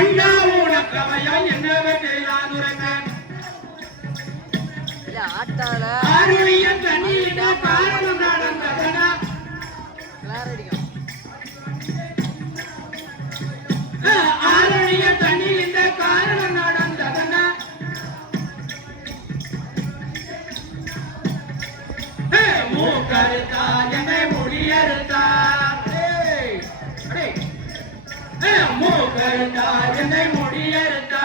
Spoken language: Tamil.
அண்ணா உனக்கவையா என்ன வெற்றியான் உரைப்பேன் ஆருடைய தண்ணியிட காரணம் நடந்ததனா ஆருடைய தண்ணியிட காரணம் நடந்ததனா மூக்கருத்தா என்னை முடியறுத்தா மூக்கருத்தா என்னை முடியறுத்தா